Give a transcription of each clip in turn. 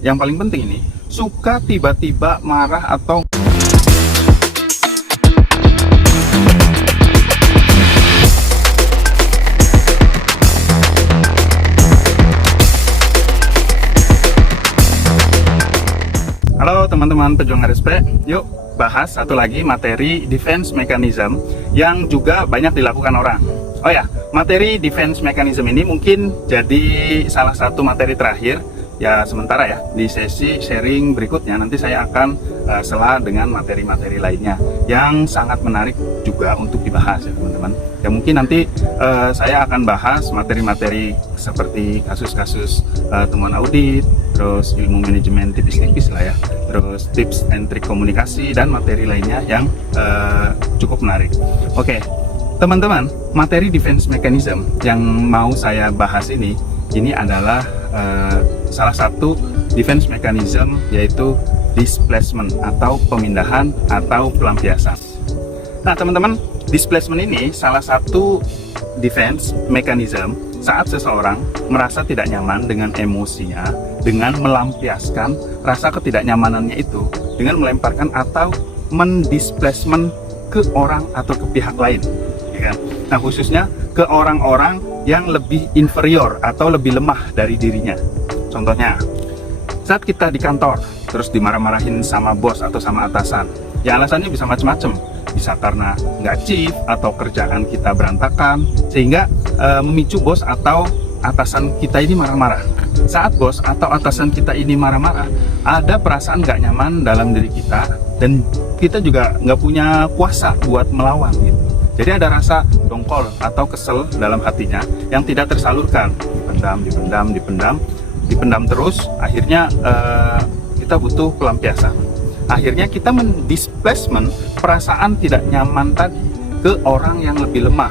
Yang paling penting ini, suka tiba-tiba marah atau halo teman-teman pejuang RSP, yuk bahas satu lagi materi defense mechanism yang juga banyak dilakukan orang. Oh ya, materi defense mechanism ini mungkin jadi salah satu materi terakhir ya sementara ya. Di sesi sharing berikutnya nanti saya akan sela dengan materi-materi lainnya yang sangat menarik juga untuk dibahas ya teman-teman. Ya mungkin nanti saya akan bahas materi-materi seperti kasus-kasus temuan audit, terus ilmu manajemen tipis-tipis lah ya, terus tips and trik komunikasi dan materi lainnya yang cukup menarik. Oke, teman-teman, materi defense mechanism yang mau saya bahas ini adalah salah satu defense mechanism, yaitu displacement atau pemindahan atau pelampiasan. Nah teman-teman, displacement ini salah satu defense mechanism saat seseorang merasa tidak nyaman dengan emosinya, dengan melampiaskan rasa ketidaknyamanannya itu dengan melemparkan atau mendisplacement ke orang atau ke pihak lain ya kan? Nah khususnya ke orang-orang yang lebih inferior atau lebih lemah dari dirinya. Contohnya, saat kita di kantor terus dimarah-marahin sama bos atau sama atasan, ya alasannya bisa macam-macam. Bisa karena nggak chief atau kerjaan kita berantakan sehingga memicu bos atau atasan kita ini marah-marah. Saat bos atau atasan kita ini marah-marah, ada perasaan nggak nyaman dalam diri kita dan kita juga nggak punya kuasa buat melawan gitu. Jadi ada rasa dongkol atau kesel dalam hatinya yang tidak tersalurkan, dipendam terus. Akhirnya kita butuh pelampiasan. Akhirnya kita mendisplacement perasaan tidak nyaman tadi ke orang yang lebih lemah.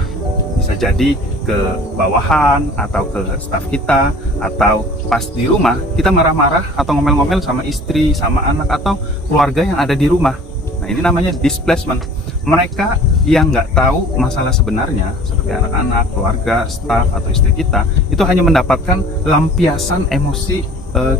Bisa jadi ke bawahan atau ke staf kita, atau pas di rumah kita marah-marah atau ngomel-ngomel sama istri, sama anak atau keluarga yang ada di rumah. Nah ini namanya displacement. Mereka yang nggak tahu masalah sebenarnya seperti anak-anak, keluarga, staf atau istri kita itu hanya mendapatkan lampiasan emosi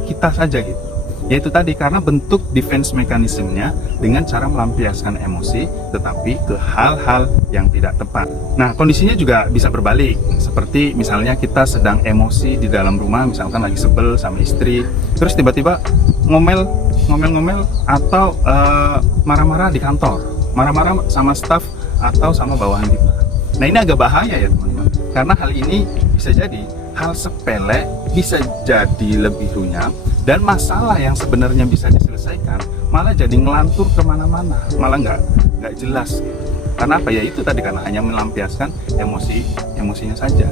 kita saja gitu. Yaitu tadi karena bentuk defense mekanismenya dengan cara melampiaskan emosi tetapi ke hal-hal yang tidak tepat. Nah kondisinya juga bisa berbalik, seperti misalnya kita sedang emosi di dalam rumah, misalkan lagi sebel sama istri, terus tiba-tiba ngomel atau marah-marah di kantor, marah-marah sama staf atau sama bawahan kita. Nah ini agak bahaya ya teman-teman, karena hal ini bisa jadi hal sepele bisa jadi lebih runyam, dan masalah yang sebenarnya bisa diselesaikan malah jadi ngelantur kemana-mana, malah nggak jelas gitu. Karena apa ya, itu tadi karena hanya melampiaskan emosinya saja.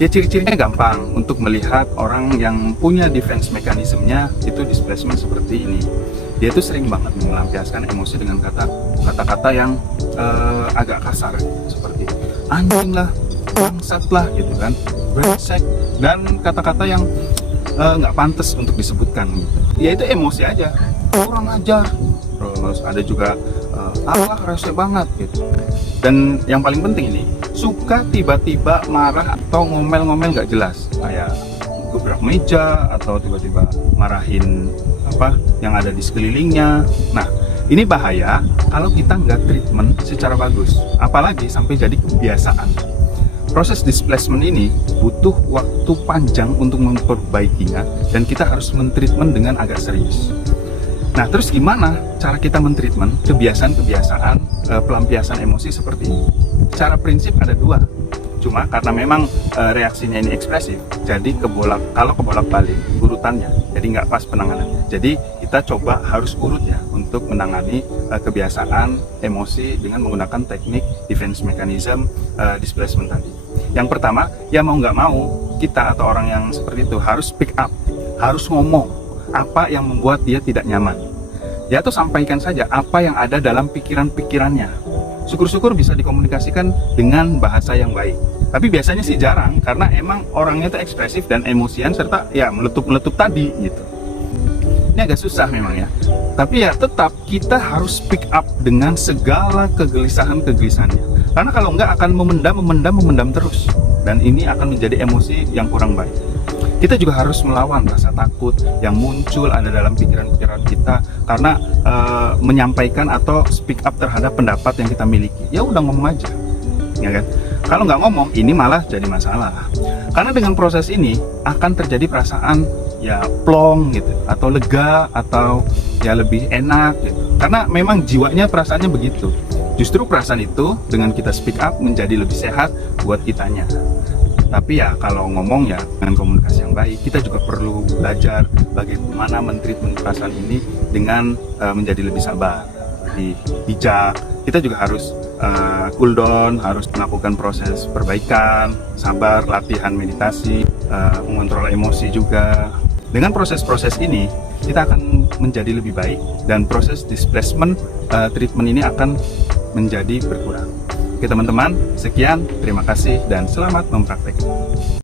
Ya ciri-cirinya gampang untuk melihat orang yang punya defense mekanismenya itu displacement seperti ini. Dia itu sering banget melampiaskan emosi dengan kata-kata yang agak kasar, seperti anjing lah, bangsat lah gitu kan, brengsek, dan kata-kata yang nggak pantas untuk disebutkan gitu. Ya itu emosi aja, kurang ajar, terus ada juga Allah rese banget gitu. Dan yang paling penting ini, suka tiba-tiba marah atau ngomel-ngomel nggak jelas, kayak gebrak meja atau tiba-tiba marahin apa yang ada di sekelilingnya. Nah ini bahaya kalau kita nggak treatment secara bagus, apalagi sampai jadi kebiasaan. Proses displacement ini butuh waktu panjang untuk memperbaikinya, dan kita harus mentreatment dengan agak serius. Nah terus gimana cara kita mentreatment kebiasaan-kebiasaan pelampiasan emosi seperti ini? Secara prinsip ada dua, cuma karena memang reaksinya ini ekspresif, jadi kalau kebolak-balik urutannya, jadi nggak pas penanganannya. Jadi kita coba harus urut ya untuk menangani kebiasaan emosi dengan menggunakan teknik defense mechanism displacement tadi. Yang pertama, ya mau nggak mau kita atau orang yang seperti itu harus speak up, harus ngomong apa yang membuat dia tidak nyaman. Ya tuh sampaikan saja apa yang ada dalam pikiran-pikirannya. Syukur-syukur bisa dikomunikasikan dengan bahasa yang baik. Tapi biasanya sih jarang, karena emang orangnya itu ekspresif dan emosian serta ya meletup-meletup tadi gitu. Ini agak susah memang ya. Tapi ya tetap kita harus speak up dengan segala kegelisahan-kegelisahannya. Karena kalau enggak akan memendam terus. Dan ini akan menjadi emosi yang kurang baik. kita juga harus melawan rasa takut yang muncul ada dalam pikiran-pikiran kita karena menyampaikan atau speak up terhadap pendapat yang kita miliki. Ya udah ngomong aja, ya kan? Kalau nggak ngomong, ini malah jadi masalah. Karena dengan proses ini akan terjadi perasaan ya plong gitu, atau lega, atau ya lebih enak gitu. Karena memang jiwanya perasaannya begitu. Justru perasaan itu dengan kita speak up menjadi lebih sehat buat kitanya. Tapi ya kalau ngomong ya dengan komunikasi yang baik, kita juga perlu belajar bagaimana men-treatment perasaan ini dengan menjadi lebih sabar, lebih bijak. Kita juga harus cool down, harus melakukan proses perbaikan, sabar, latihan meditasi, mengontrol emosi juga. Dengan proses-proses ini, kita akan menjadi lebih baik dan proses displacement treatment ini akan menjadi berkurang. Oke teman-teman, sekian, terima kasih dan selamat mempraktekkan.